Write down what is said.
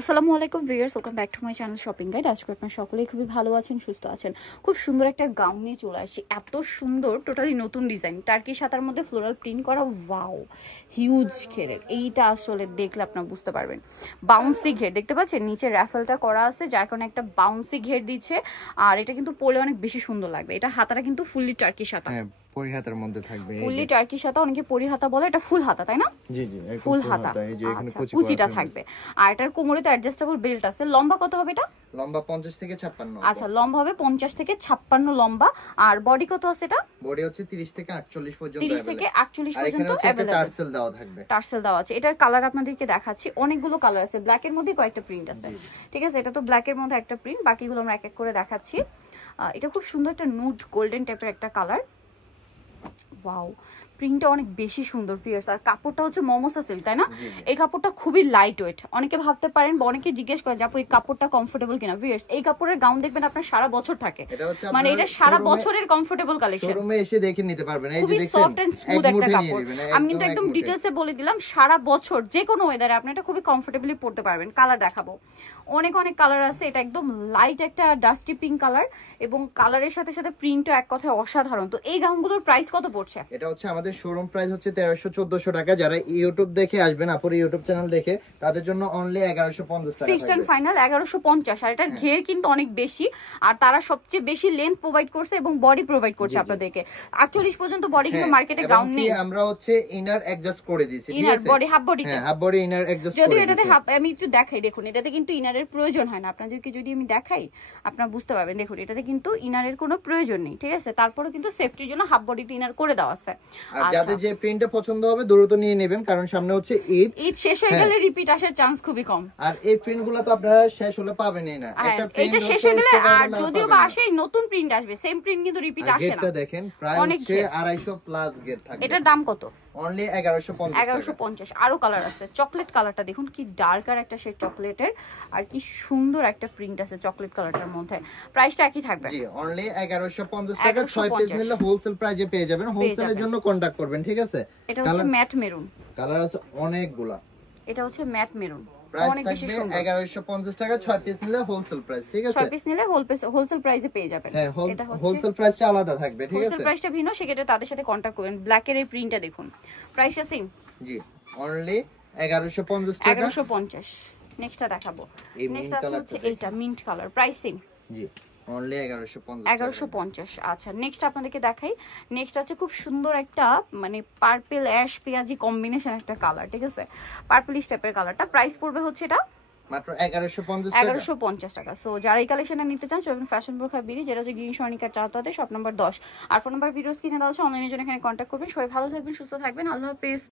আসসালামু আলাইকুম viewers, welcome back to my channel shopping guide. আজকে আপনারা সকলেই খুবই ভালো আছেন, সুস্থ আছেন। খুব সুন্দর একটা গাউন নিয়ে চলে আসছি, এত সুন্দর, টোটালি নতুন ডিজাইন, টার্কি সাদার মধ্যে ফ্লোরাল প্রিন্ট করা। ওয়াও, হিউজ ঘেরের। এইটা আসলে দেখলে আপনারা বুঝতে পারবেন। বাউন্সি ঘের দেখতে পাচ্ছেন, নিচে র্যাফেলটা করা আছে, যার কারণে একটা বাউন্সি ঘের দিচ্ছে। আর এটা কিন্তু পরলে অনেক বেশি সুন্দর লাগবে। এটা হাতাটা কিন্তু ফুললি টার্কি সাদা, পরিহাতার মধ্যে থাকবে, ফুললি টার্কি সাদা। অনেকে পরিহাতা বলে, এটা ফুল হাতা, তাই না? জি জি, ফুল হাতা। আচ্ছা, কুচিটা থাকবে। আর এটার কোমরে তো অ্যাডজাস্টেবল বেল্ট আছে। লম্বা কত হবে এটা? লম্বা 50 থেকে 56। আচ্ছা, লম্বা হবে 50 থেকে 56 লম্বা। আর বডি কত আছে এটা? বডি হচ্ছে 30 থেকে 48 পর্যন্ত। 30 থেকে 48 আর এখানে পর্যন্ত হচ্ছে টার্সেল দেওয়া থাকবে। টার্সেল দেওয়া আছে। এটার কালার আপনাদেরকে দেখাচ্ছি, অনেকগুলো কালার আছে। ব্ল্যাক এর মধ্যে কয়েকটা প্রিন্ট আছে, ঠিক আছে? এটা তো ব্ল্যাক এর মধ্যে একটা প্রিন্ট, বাকিগুলো আমরা এক এক করে দেখাচ্ছি। এটা খুব সুন্দর একটা নুড গোল্ডেন টাইপের একটা কালার। ওয়াও, প্রিন্টটা অনেক বেশি সুন্দর ফিয়ার্স। আর কাপড়টা হচ্ছে মমোসা সিল্ক, তাই না? এই কাপড়টা খুবই লাইট ওয়েট। অনেকে ভাবতে পারেন বা অনেকে জিজ্ঞেস করেন যে আপু এই কাপড়টা কমফোর্টেবল কিনা। ফিয়ার্স, এই কাপড়ের গাউন দেখবেন আপনার সারা বছর থাকে, মানে এটা সারা বছরের কমফোর্টেবল কালেকশন। শোরুমে এসে দেখে নিতে পারবেন। এই যে খুবই দেখেন, সফট এন্ড স্মুথ একটা কাপড়। আমি কিন্তু একদম ডিটেইলসে বলে দিলাম, সারা বছর যে কোনো ওয়েদারে আপনি এটা খুবই কমফোর্টেবলি পরতে পারবেন। কালার দেখাবো, অনেক অনেক কালার আছে। এটা একদম লাইট একটা ডাস্টি পিঙ্ক কালার, এবং কালারের সাথে সাথে প্রিন্টও এক কথায় অসাধারণ। তো এই গাউনগুলোর প্রাইস কত পড়ছে? এটা হচ্ছে আমাদের শোরুম প্রাইস হচ্ছে 1300-1400 টাকা। যারা ইউটিউব দেখে আসবেন, আপুর ইউটিউব চ্যানেল দেখে, তাদের জন্য অনলি 1150 টাকা। Fixed and final 1150। আর এটার ঘের কিন্তু অনেক বেশি, আর তারা সবচেয়ে বেশি লেন্থ প্রোভাইড করছে এবং বডি প্রোভাইড করছে আপনাদেরকে। 48 পর্যন্ত বডি কিন্তু মার্কেটে গাউন নেই। আমরা হচ্ছে ইনার অ্যাডজাস্ট করে দিয়েছি, ঠিক আছে? বডি হাফ বডি, হ্যাঁ, হাফ বডি ইনার অ্যাডজাস্ট করে যদি দিয়েছি। এটাতে হাফ, আমি একটু দেখাই, দেখুন এটাতে কিন্তু ইনারের প্রয়োজন হয় না। আপনাদেরকে যদি আমি দেখাই আপনারা বুঝতে পারবেন। দেখুন, এটাতে কিন্তু ইনারের কোনো প্রয়োজন নেই, ঠিক আছে? তারপরেও কিন্তু সেফটির জন্য হাফ বডিতে ইনার করে দেওয়া আছে। আর যাদের যে প্রিন্টটা পছন্দ হবে দ্রুত নিয়ে নেবেন, কারণ সামনে হচ্ছে ঈদ। ঈদ শেষ হয়ে গেলে রিপিট আসার চান্স খুবই কম। আর এই প্রিন্টগুলো তো আপনারা শেষ হলে পাবেনই না। একটা প্রিন্ট এটা শেষ হয়ে গেলে, আর যদিও বা আসে নতুন প্রিন্ট আসবে, সেম প্রিন্ট কিন্তু রিপিট আসে না। এটা দেখেন, প্রায় হচ্ছে 250 প্লাস গেট থাকবে। এটার দাম কত? অনলি 1150। 1150। আরো কালার আছে। চকলেট কালারটা দেখুন, কি ডার্ক আর একটা শেড চকলেটের, আর কি সুন্দর একটা প্রিন্ট আছে চকলেট কালারটার মধ্যে। প্রাইসটা একই থাকবে। জি, অনলি 1150 টাকা। 6 পিস নিলে হোলসেল প্রাইসে পেয়ে যাবেন। হোলসেলের জন্য কন্টাক্ট করবেন, ঠিক আছে? এটা হচ্ছে ম্যাট মেরুন কালার আছে অনেকগুলা। এটা হচ্ছে ম্যাট মেরুন, অনেক বেশি সুন্দর। 1150 টাকা, 6 পিস নিলে হোলসেল প্রাইস, ঠিক আছে? 6 পিস নিলে হোলসেল প্রাইসে পেয়ে যাবেন। হ্যাঁ, হোলসেল প্রাইসটা আলাদা থাকবে, ঠিক আছে? হোলসেল প্রাইসটা ভিন্ন, সেক্ষেত্রে তাদের সাথে কন্টাক্ট করবেন। ব্ল্যাক এর এই প্রিন্টটা দেখুন, প্রাইসটা সেম। জি, অনলি 1150 টাকা। 1150। নেক্সটটা দেখাবো। নেক্সট আছে হচ্ছে এইটা মিন্ট কালার, প্রাইসিং। জি, অনলি 1150। 1150। আচ্ছা, নেক্সট আপনাদেরকে দেখাই। নেক্সট আছে খুব সুন্দর একটা, মানে পার্পল অ্যাশ পেঁয়াজি কম্বিনেশন একটা কালার, ঠিক আছে? পার্পলিশ টাইপের কালারটা। প্রাইস পড়বে হচ্ছে এটা মাত্র 1150 টাকা। 1150 টাকা। সো যারা এই কালেকশনটা নিতে চান, চলুন ফ্যাশন বোরখা বিডি, যেটা হচ্ছে গ্রিন সনিকার চাওতাতে শপ নাম্বার 10। আর ফোন নাম্বার ভিডিওস কিনে দেওয়া আছে, অনলাইনের জন্য এখানে কন্ট্যাক্ট করবেন। সবাই ভালো থাকবেন, সুস্থ থাকবেন। আল্লাহ হাফেজ।